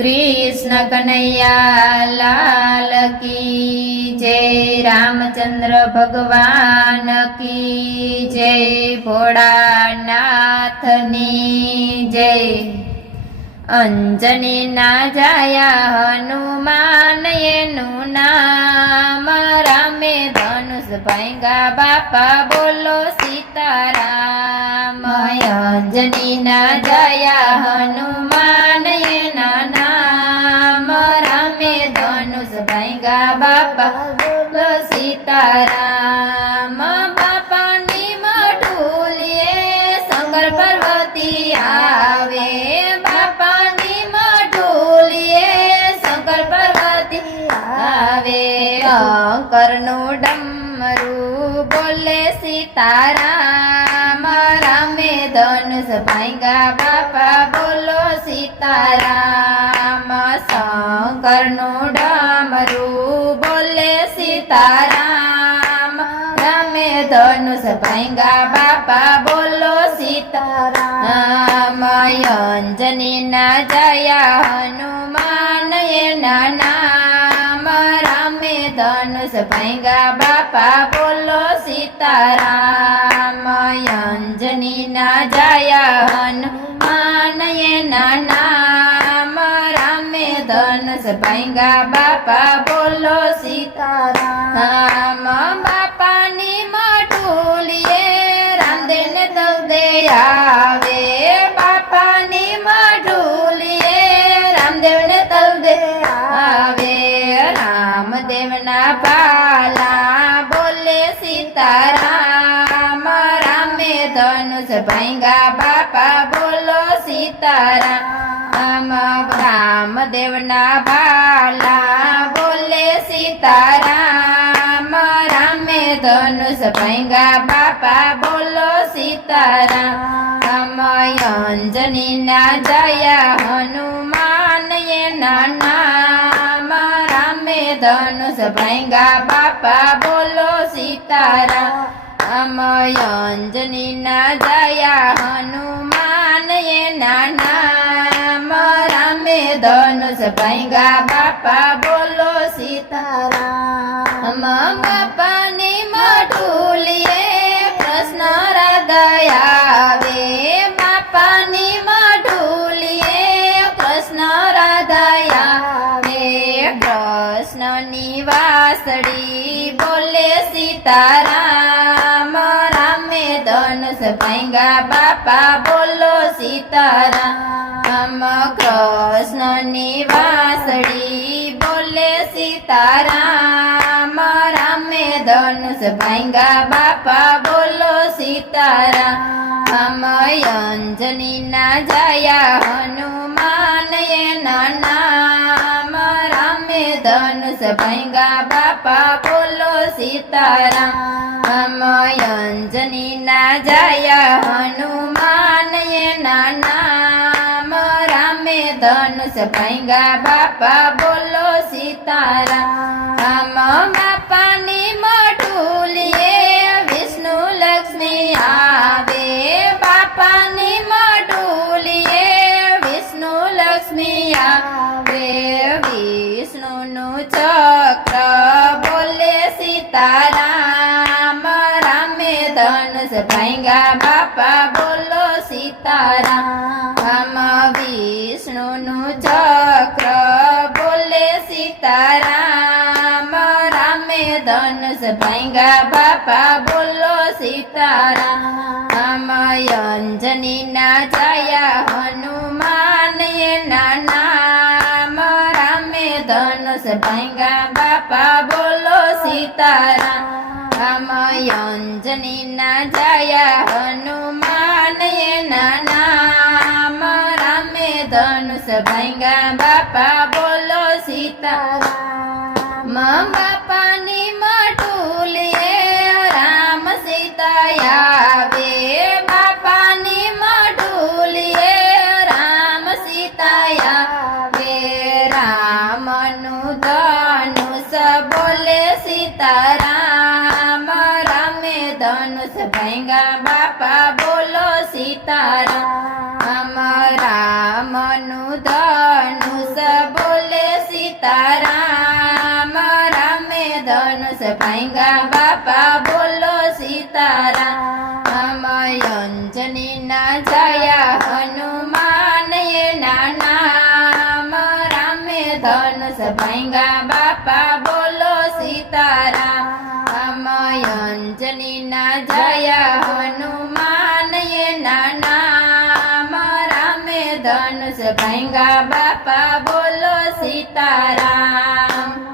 कृष्ण कन्हैया लाल की जय। रामचंद्र भगवान की जय। भोळानाथनी जय। अंजनी ना जाया हनुमान एनु नाम। रामे धनुष भांगा बापा बोलो सीताराम। अंजनी ना जाया हनुमान एना नाम। रामे धनुष भांगा बापा बोलो सीताराम। बापा नी मढूलिए शंकर पार्वती आवे। बापा नी मढूलिए शंकर पार्वती आवे। शंकरनु डमरू बोले सीताराम। रामे धनुष भांगा बापा बोलो सीताराम। शंकरनु डमरू बोले सीताराम। रामे धनुष भांगा बापा बोलो सीताराम। अंजनी ना जाया हनुमान एना नाम। रामे धनुष भांगा बापा बोलो सीताराम। अंजनी ना जाया हनुमान एना नाम। रामे धनुष भांगा बापा बोलो सीताराम। बापा नी मढूलिए रामदेव ने तलदे आवे। बापा नी मढूलिए रामदेव ने तलदे आवे। रामदेव ना बाला बोले सीताराम। रामे धनुष भांगा बापा बोलो सीताराम। रामदेव ना बाला बोले सीताराम। रामे धनुष भांगा बापा बोलो सीताराम। अंजनी ना जाया हनुमान एना नाम। रामे धनुष भांगा बापा बोलो सीताराम। अंजनी ना जाया हनुमान एना नाम। रामे धनुष भांगा बापा बोलो सीताराम। बापा नी मढूलिए प्रश्न हृदय आवे। बापा नी मढूलिए प्रश्न हृदय आवे। प्रश्न निवासड़ी बोले सीताराम। रामे धनुष भांगा बापा बोलो सीताराम। कृष्ण निवासड़ी बोले सीताराम। रामे धनुष भांगा बापा बोलो सीताराम। अंजनी ना जाया हनुमान एना नाम। रामे धनुष भांगा बापा बोलो सीताराम। अंजनी ना जाया हनुमान एना नाम। रामे धनुष भांगा बापा बोलो सीताराम। बापा नी मढूलिए विष्णु लक्ष्मी आवे। बापा नी मढूलिए विष्णु लक्ष्मी आवे। विष्णु नु चक्र बोले सीताराम। रामे धनुष भांगा बापा बोलो सीताराम। विष्णु नु चक्र बोले सीताराम। रामे धनुष भांगा बापा बोलो सीताराम। अंजनी ना जाया हनुमान एना नाम। रामे धनुष भांगा बापा बोलो सीताराम। अंजनी ना जाया हनुमान एना नाम। रामे धनुष भांगा बापा बोलो सीताराम। बापा नी मढूलिए राम सीता आवे। बापा नी मढूलिए राम सीता आवे। राम नु धनुष बोले सीताराम। रामे धनुष भांगा बापा बोलो सीताराम। राम नु धनुष ભાંગા બાપા બોલો સીતારામ અંજની ના જયા હનુમાન એના નામ રામે ધનુષ ભાંગા બાપા બોલો સીતારામ અંજની ના જયા હનુમાન એના નામ રામે ધનુષ ભાંગા બાપા બોલો સીતારામ